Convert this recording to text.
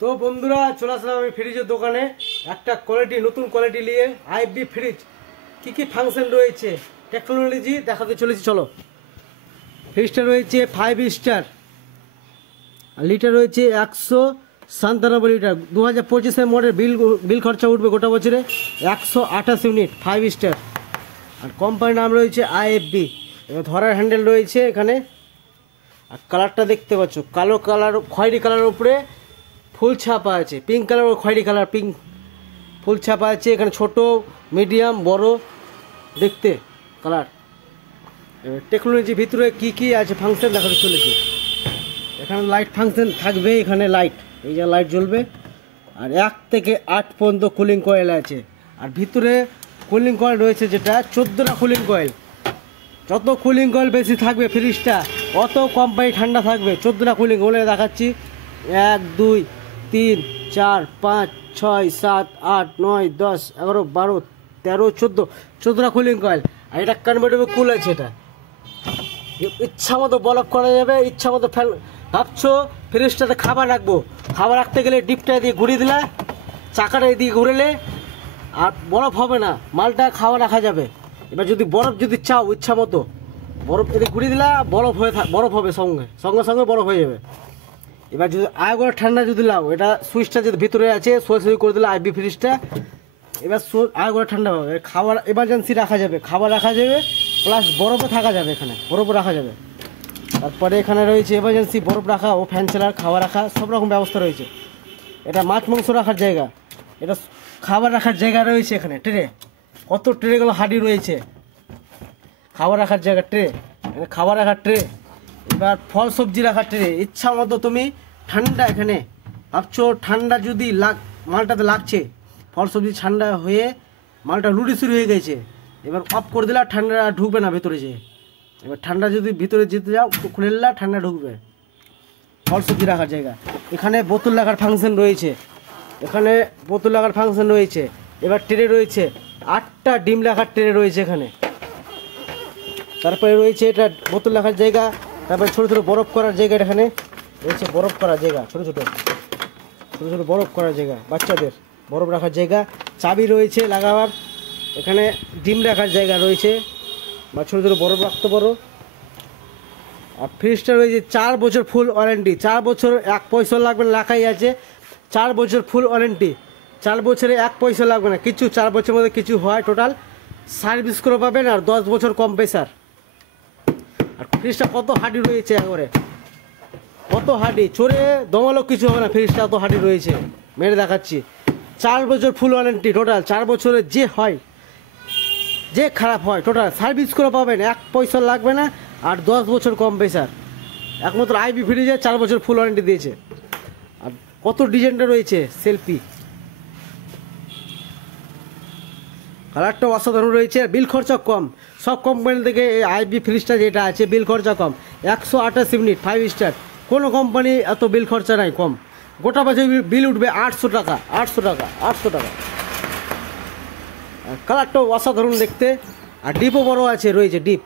তো বন্ধুরা চলে আসলাম আমি ফ্রিজের দোকানে একটা কোয়ালিটি নতুন কোয়ালিটি নিয়ে আইএফবি ফ্রিজ কি কি ফাংশন রয়েছে টেকনোলজি দেখাতে চলেছি। চলো, ফ্রিজটা রয়েছে 5 স্টার, লিটার রয়েছে 197 লিটার, 2025 মডেল। বিল খরচা উঠবে গোটা বছরে 128 ইউনিট, 5 স্টার। আর কোম্পানির নাম রয়েছে আইএফবি। এবার ধরার হ্যান্ডেল রয়েছে এখানে। আর কালারটা দেখতে পাচ্ছ, কালো কালার খয়েরি কালারের উপরে ফুল ছাপা আছে, পিঙ্ক কালার ও খয়েরি কালার পিঙ্ক ফুল ছাপা আছে। এখানে ছোট, মিডিয়াম, বড় দেখতে কালার। টেকনোলজি ভিতরে কি কি আছে ফাংশন দেখাতে চলেছি। এখানে লাইট ফাংশন থাকবে, এখানে লাইট, এই যে লাইট জ্বলবে। আর 1 থেকে 8 পর্যন্ত কুলিং কয়েল আছে। আর ভিতরে কুলিং কয়েল রয়েছে যেটা 14টা কুলিং কয়েল। যত কুলিং কয়েল বেশি থাকবে ফ্রিজটা অত কোম্পানি ঠান্ডা থাকবে। 14টা কুলিং কয়েল দেখাচ্ছি, 1 2 3 4 5 6 7 8 9 10 11 12 13 14টা কুলিং কয়েল। আর এটা কনভার্টেবল কুল আছে। এটা ইচ্ছা মতো বরফ করা যাবে, ইচ্ছা মতো ফ্যান। ভাবছো ফ্রিজটাতে খাবার রাখবো, খাবার রাখতে গেলে ডিপটা দিয়ে ঘুরিয়ে দিলা, চাকাটা এদিকে ঘুরেলে আর বরফ হবে না, মালটা খাওয়া রাখা যাবে। এবার যদি বরফ যদি চাও ইচ্ছা মতো বরফ এদিকে ঘুরিয়ে দিলা, বরফ হবে, সঙ্গে সঙ্গে বরফ হয়ে যাবে। এবার যদি আয়গড় ঠান্ডা যদি লাও, এটা সুইচটা যদি ভিতরে আছে সোয়াশুই করে দিলে আইবি ফ্রিজটা, এবার আয়গড় ঠান্ডা হবে। খাবার এমার্জেন্সি রাখা যাবে, খাবার রাখা যাবে, প্লাস বরফে থাকা যাবে, এখানে বরফও রাখা যাবে। তারপরে এখানে রয়েছে এমার্জেন্সি বরফ রাখা ও ফ্যান চালার খাবার রাখা সব রকম ব্যবস্থা রয়েছে। এটা মাছ মাংস রাখার জায়গা, এটা খাবার রাখার জায়গা রয়েছে। এখানে ট্রে, কত ট্রেগুলো হাঁড়ি রয়েছে, খাবার রাখার জায়গা ট্রে, খাবার রাখার ট্রে। এবার ফল সবজি রাখার ট্রে, ইচ্ছা মতো তুমি ঠান্ডা। এখানে ভাবছো ঠান্ডা যদি মালটাতে লাগছে, ফল সবজি ঠান্ডা হয়ে মালটা রুটি শুরু হয়ে গেছে, এবার অফ করে দিলে ঠান্ডা ঢুকবে না ভেতরে। যে এবার ঠান্ডা যদি ভিতরে যেতে যাও খুলে দিলে ঠান্ডা ঢুকবে। ফল সবজি রাখার জায়গা। এখানে বোতল রাখার ফাংশন রয়েছে, এখানে বোতল রাখার ফাংশন রয়েছে। এবার ট্রে রয়েছে 8টা ডিম রাখার ট্রে রয়েছে এখানে। তারপরে রয়েছে এটা বোতল রাখার জায়গা। তারপরে ছোটো ছোটো বরফ করার জায়গা, এখানে রয়েছে বরফ করার জায়গা, ছোটো ছোটো বরফ করার জায়গা, বাচ্চাদের বরফ রাখার জায়গা। চাবি রয়েছে লাগাবার। এখানে ডিম রাখার জায়গা রয়েছে, বা ছোটো ছোটো বরফ রাখতে পারো। আর ফ্রিজটা রয়েছে 4 বছর ফুল ওয়ারেন্টি, 4 বছর 1 পয়সা লাগবে না, লেখাই আছে 4 বছর ফুল ওয়ারেন্টি। 4 বছরে 1 পয়সা লাগবে না কিছু, 4 বছরের মধ্যে কিছু হয় টোটাল সার্ভিস করে পাবেন। আর 10 বছর কম্প্রেসার। আর ফ্রিজটা কত হাঁড়ি রয়েছে, একবারে কত হাঁড়ি, চড়ে দমালো কিছু হবে না, ফ্রিজটা এত হাঁড়ি রয়েছে, মেরে দেখাচ্ছি। 4 বছর ফুল ওয়ারেন্টি টোটাল, 4 বছরে যে হয়, যে খারাপ হয় টোটাল সার্ভিস করে পাবেন, 1 পয়সা লাগবে না। আর 10 বছর কম্প্রেসার, একমাত্র আইবি ফ্রিজে 4 বছর ফুল ওয়ারেন্টি দিয়েছে। আর কত ডিজাইনটা রয়েছে, সেলফি কালারটাও অসাধারণ রয়েছে। বিল খরচা কম, সব কোম্পানি থেকে এই আইবি ফ্রিজটা যেটা আছে বিল খরচা কম। 128 ইউনিট, 5 স্টার, কোনো কোম্পানি এত বিল খরচা নাই কম। গোটা বছর বিল উঠবে 800 টাকা, 800 টাকা, 800 টাকা। আর কালারটাও অসাধারণ দেখতে। আর ডিপও বড় আছে রয়েছে, ডিপ